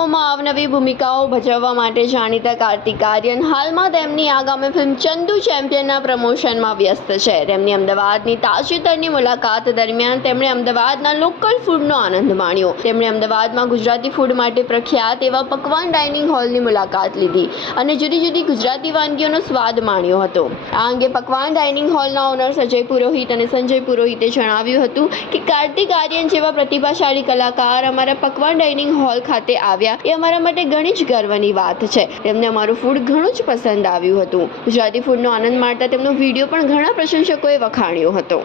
ફિલ્મોમાં અવનવી ભૂમિકાઓ ભજવવા માટે જાણીતા કાર્તિક આર્યન હાલમાં તેમની આગામી ફિલ્મ ચંદુ ચેમ્પિયનના પ્રમોશનમાં વ્યસ્ત છે. તેમની અમદાવાદની તાજેતરની મુલાકાત દરમિયાન તેમણે અમદાવાદના લોકલ ફૂડનો આનંદ માણ્યો. તેમણે અમદાવાદમાં ગુજરાતી ફૂડ માટે પ્રખ્યાત એવા પકવાન ડાઇનિંગ હોલની મુલાકાત લીધી અને જુદી જુદી ગુજરાતી વાનગીઓનો સ્વાદ માણ્યો હતો. આ અંગે પકવાન ડાઇનિંગ હોલના ઓનર સંજય પુરોહિત અને સંજય પુરોહિતે જણાવ્યું હતું કે કાર્તિક આર્યન જેવા પ્રતિભાશાળી કલાકાર અમારા પકવાન ડાઇનિંગ હોલ ખાતે આવ્યા એ અમારા માટે ઘણી જ ગર્વની વાત છે. તેમને અમારું ફૂડ ઘણું જ પસંદ આવ્યું હતું. ગુજરાતી ફૂડનો આનંદ માણતા તેમનો વીડિયો પણ ઘણા પ્રશંસકોએ વખાણ્યો હતો.